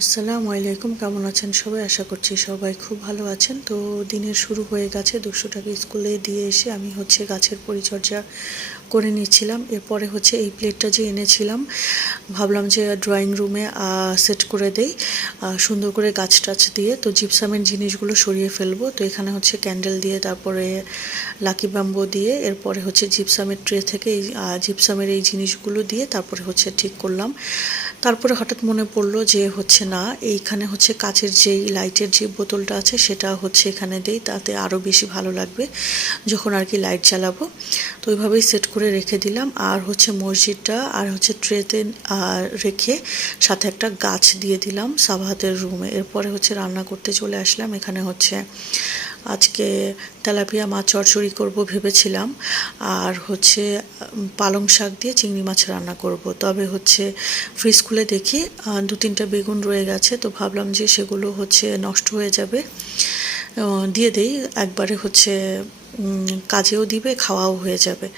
আসসালামু আলাইকুম, কেমন আছেন সবাই? আশা করছি সবাই খুব ভালো আছেন। তো দিনের শুরু হয়ে গেছে, দুষ্টুটাকে স্কুলে দিয়ে এসে আমি গাছের পরিচর্যা করে নিচ্ছিলাম। এরপরে এই প্লেটটা যে এনেছিলাম, ভাবলাম যে ড্রয়িং রুমে সেট করে দেই সুন্দর করে গাছ টাছ দিয়ে। তো জিপসামের জিনিসগুলো সরিয়ে ফেলবো। তো এখানে ক্যান্ডেল দিয়ে, তারপরে লাকি ব্যাম্বো দিয়ে, এরপরে জিপসামের ট্রে থেকে এই জিপসামের এই জিনিসগুলো দিয়ে তারপরে ঠিক করলাম। তারপরে হঠাৎ মনে পড়লো যে না, এইখানে কাচের যেই লাইটের যে বোতলটা আছে সেটা এখানে দেই, তাতে আরও বেশি ভালো লাগবে যখন আর কি লাইট জ্বালাবো। তো ওইভাবেই সেট করে রেখে দিলাম। আর মসজিদটা আর ট্রেতে রেখে সাথে একটা গাছ দিয়ে দিলাম সাবাহাতের রুমে। এরপরে রান্না করতে চলে আসলাম। এখানে আজকে তেলাপিয়া মাছ চচ্চড়ি করব ভেবেছিলাম, আর পালং শাক দিয়ে চিংড়ি মাছ রান্না করব। তবে ফ্রিজ খুলে দেখি 2-3টা বেগুন রয়ে গেছে। তো ভাবলাম যে সেগুলো নষ্ট হয়ে যাবে, দিয়ে দেই একবারে, কাজেও দিবে, খাওয়াও হয়ে যাবে।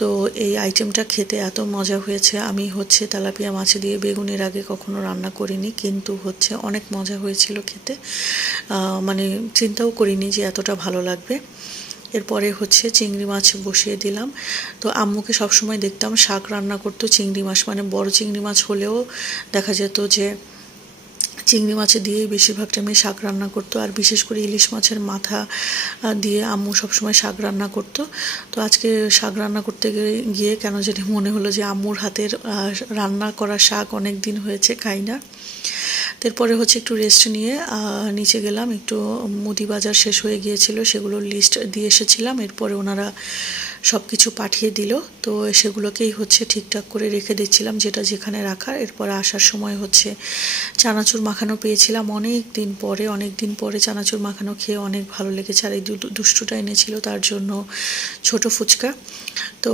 তো এই আইটেমটা খেতে এত মজা হয়েছে। আমি তেলাপিয়া মাছ দিয়ে বেগুনের আগে কখনো রান্না করিনি, কিন্তু অনেক মজা হয়েছিল খেতে। মানে চিন্তাও করিনি যে এতটা ভালো লাগবে। এরপরে চিংড়ি মাছ বসিয়ে দিলাম। তো আম্মুকে সবসময় দেখতাম শাক রান্না করতো চিংড়ি মাছ, মানে বড় চিংড়ি মাছ হলেও দেখা যেত যে চিংড়ি মাছ দিয়েই বেশিরভাগ টাইমে শাক রান্না করতো। আর বিশেষ করে ইলিশ মাছের মাথা দিয়ে আম্মু সবসময় শাক রান্না করতো। তো আজকে শাক রান্না করতে গিয়ে কেন জানি মনে হলো যে আম্মুর হাতের রান্না করা শাক অনেক দিন হয়েছে খাই না। এরপরে একটু রেস্ট নিয়ে নিচে গেলাম। একটু মুদি বাজার শেষ হয়ে গিয়েছিল, সেগুলোর লিস্ট দিয়ে এসেছিলাম। এরপরে ওনারা সব কিছু পাঠিয়ে দিল। তো সেগুলোকেই ঠিকঠাক করে রেখে দিচ্ছিলাম, যেটা যেখানে রাখার। এরপরে আসার সময় চানাচুর মাখানো পেয়েছিলাম অনেক দিন পরে চানাচুর মাখানো খেয়ে অনেক ভালো লেগেছে। আর এই দুষ্টুটা এনেছিল তার জন্য ছোট ফুচকা। তো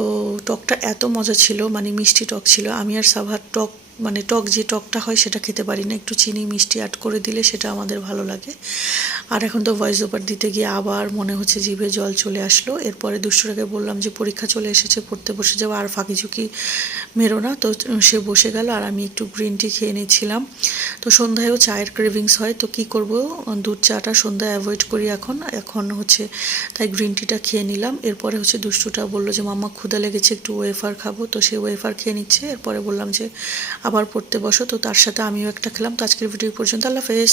টকটা এত মজা ছিল, মানে মিষ্টি টক ছিল। আমি আর সাভার টক, মানে টক যে টকটা হয় সেটা খেতে পারি না, একটু চিনি মিষ্টি অ্যাড করে দিলে সেটা আমাদের ভালো লাগে। আর এখন তো ভয়েস ওভার দিতে গিয়ে আবার মনে জিভে জল চলে আসলো। এরপরে দুষ্টুটাকে বললাম যে পরীক্ষা চলে এসেছে, পড়তে বসে যাবো, আর ফাঁকি ঝুঁকি মেরো না। তো সে বসে গেল, আর আমি একটু গ্রিন টি খেয়ে নিচ্ছিলাম। তো সন্ধ্যায়ও চায়ের ক্রেভিংস হয়, তো কি করব, দুধ চাটা সন্ধ্যায় অ্যাভয়েড করি এখন তাই গ্রিন টিটা খেয়ে নিলাম। এরপরে দুষ্টুটা বললো যে মাম্মা ক্ষুধা লেগেছে, একটু ওয়েফার খাবো। তো সে ওয়েফার খেয়ে নিচ্ছে। এরপরে বললাম যে আবার পড়তে বসো, তো তার সাথে আমিও একটা খেলাম। তো আজকের ভিডিও পর্যন্ত, আল্লাহ হাফেজ।